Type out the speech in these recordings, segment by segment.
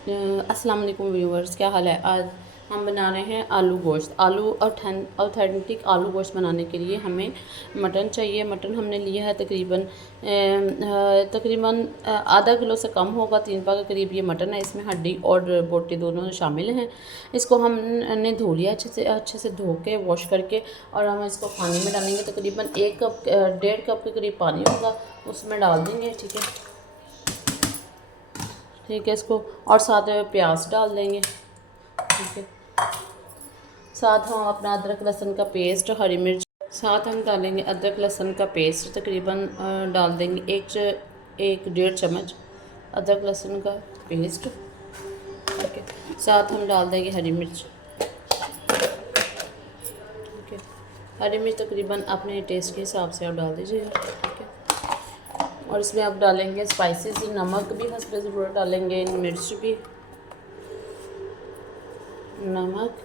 अस्सलाम वालेकुम व्यूवर्स, क्या हाल है। आज हम बना रहे हैं आलू गोश्त। ऑथेंटिक आलू गोश्त बनाने के लिए हमें मटन चाहिए। मटन हमने लिया है तकरीबन आधा किलो से कम होगा, 3 पाव के करीब ये मटन है। इसमें हड्डी और बोटी दोनों शामिल हैं। इसको हमने धो लिया अच्छे से धो के वॉश करके, और हम इसको पानी में डालेंगे। तकरीबन 1 कप 1.5 कप के करीब पानी होगा, उसमें डाल देंगे। ठीक है इसको, और साथ में प्याज डाल देंगे। ठीक है, साथ हम अपना अदरक लहसुन का पेस्ट, हरी मिर्च, साथ हम डालेंगे अदरक लहसुन का पेस्ट। तकरीबन डाल देंगे 1-1.5 चम्मच अदरक लहसुन का पेस्ट। ठीक है, साथ हम डाल देंगे हरी मिर्च। ठीक है, हरी मिर्च तकरीबन अपने टेस्ट के हिसाब से आप डाल दीजिएगा। ठीक है, और इसमें आप डालेंगे स्पाइसेस, नमक भी हस्बे ज़रूरत डालेंगे, मिर्च भी, नमक,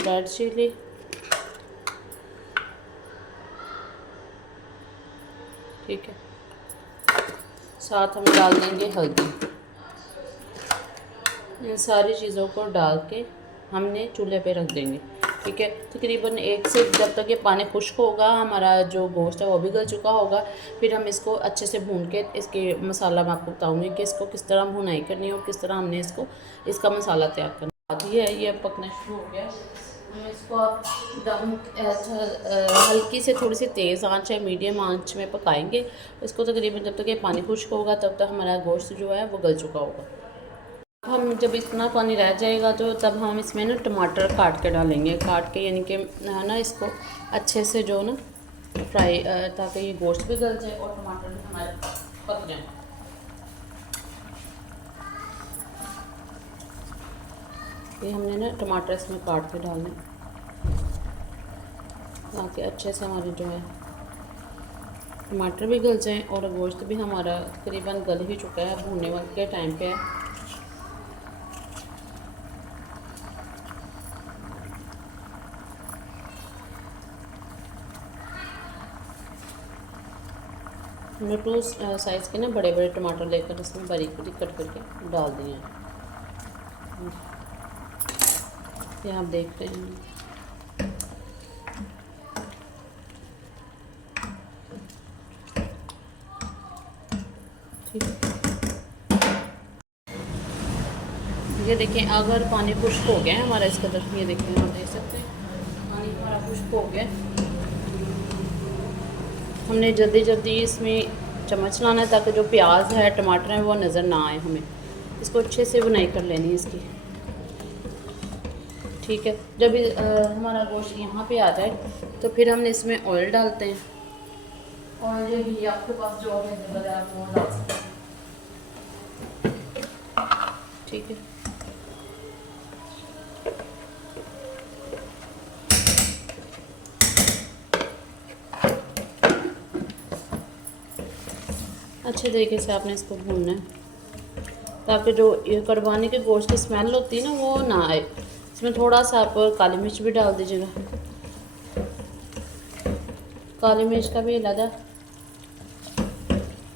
रेड चिली, ठीक है, साथ हम डाल देंगे हल्दी। इन सारी चीज़ों को डाल के हमने चूल्हे पे रख देंगे। ठीक है, तकरीबन 1 से जब तक ये पानी खुश्क होगा, हमारा जो गोश्त है वो भी गल चुका होगा, फिर हम इसको अच्छे से भून के इसके मसाला मैं आपको बताऊंगी कि इसको किस तरह भुनाई करनी है और किस तरह हमने इसका मसाला तैयार करना। आधी है ये पकना शुरू हो गया। हम इसको आप दम हल्की से थोड़ी सी तेज़ आंच है, मीडियम आंच में पकाएंगे इसको। तकरीबन जब तक ये पानी खुश्क होगा तब तक हमारा गोश्त जो है वो गल चुका होगा। हम जब इतना पानी रह जाएगा तो तब हम इसमें ना टमाटर काट के डालेंगे, काट के यानी कि ना इसको अच्छे से जो ना फ्राई, ताकि ये गोश्त भी गल जाए और टमाटर भी हमारे पक जाए। ये हमने ना टमाटर इसमें काट के डालने, ताकि अच्छे से हमारे जो है टमाटर भी गल जाए और गोश्त भी हमारा तकरीबन गल ही चुका है, भूनने वाले के टाइम पे है। हमने 2 साइज़ के ना बड़े बड़े टमाटर लेकर इसमें बारीक बारीक कट करके डाल दिए हैं। ये आप देख रहे हैं। ठीक है, ये देखें, अगर पानी खुश्क हो गया है हमारा इसका तरफ, ये देखें, आप देख सकते हैं पानी हमारा खुश्क हो गया। हमने जल्दी जल्दी इसमें चम्मच लाना है ताकि जो प्याज है टमाटर है वो नज़र ना आए हमें। इसको अच्छे से बुनाई कर लेनी है इसकी। ठीक है, जब हमारा गोश्त यहाँ पे आ जाए तो फिर हमने इसमें ऑयल डालते हैं। ऑयल या घी आपके पास जो अवेलेबल है वो डाल सकते हैं। ठीक है, अच्छे तरीके से आपने इसको भूनना है ताकि जो ये कुर्बानी के गोश्त की स्मेल होती है ना वो ना आए। इसमें थोड़ा सा आप काली मिर्च भी डाल दीजिएगा, काली मिर्च का भी अलग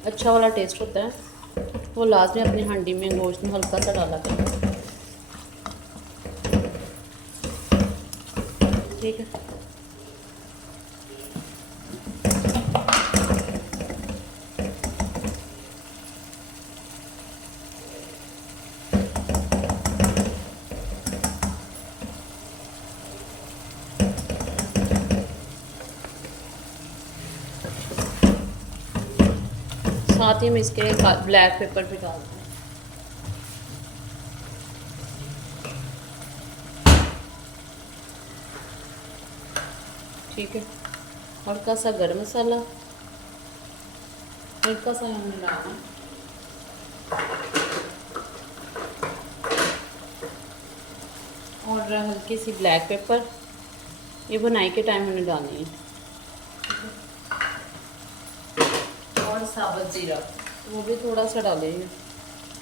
अच्छा वाला टेस्ट होता है, वो लाजमी अपनी हांडी में गोश्त में हल्का सा डाला करें। ठीक है, साथ ही में इसके ब्लैक पेपर भी डाल दें। ठीक है, हल्का सा गरम मसाला, हल्का सा हमने डालना, और हल्की सी ब्लैक पेपर, ये बुनाई के टाइम हमने डालनी है। और साबुत ज़ीरा, वो भी थोड़ा सा डालेंगे,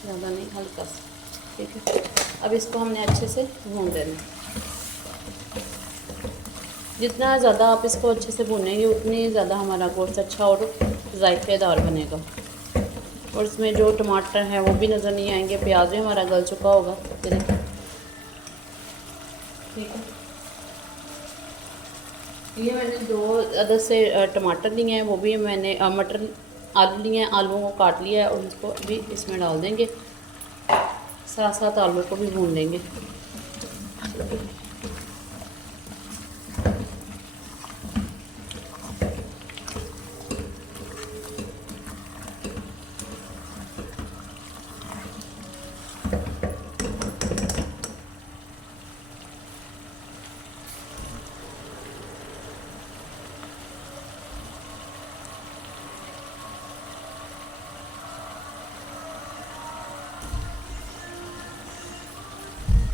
ज़्यादा नहीं, हल्का सा। ठीक है, अब इसको हमने अच्छे से भून देना। जितना ज़्यादा आप इसको अच्छे से भूनेंगे उतनी ज़्यादा हमारा गोश्त अच्छा और जायकेदार बनेगा। और इसमें जो टमाटर है वो भी नज़र नहीं आएंगे, प्याज भी हमारा गल चुका होगा। ये देखिए, ठीक है। ये मैंने 2 अदद से टमाटर लिए हैं, वो भी मैंने मटर आलू लिए हैं, आलूओं को काट लिया है और इसको भी इसमें डाल देंगे, साथ साथ आलू को भी भून लेंगे।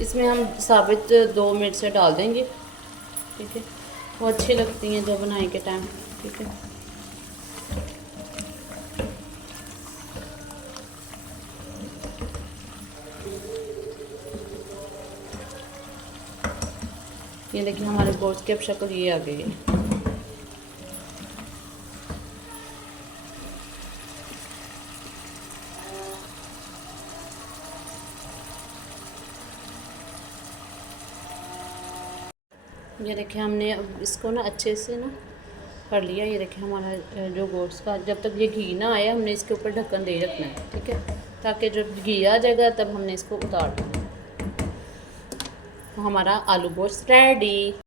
इसमें हम साबित 2 मिर्च डाल देंगे, ठीक है। वो अच्छी लगती हैं जब बनाने के टाइम, ठीक है। ये देखिए हमारे गोश्त की अब शक्ल ये आ गई है। ये देखिए हमने अब इसको ना अच्छे से ना कर लिया। ये देखिए हमारा जो गोश्त का, जब तक ये घी ना आया हमने इसके ऊपर ढक्कन दे रखना है, ठीक है, ताकि जब घी आ जाएगा तब हमने इसको उतार देना। तो हमारा आलू गोश्त रेडी।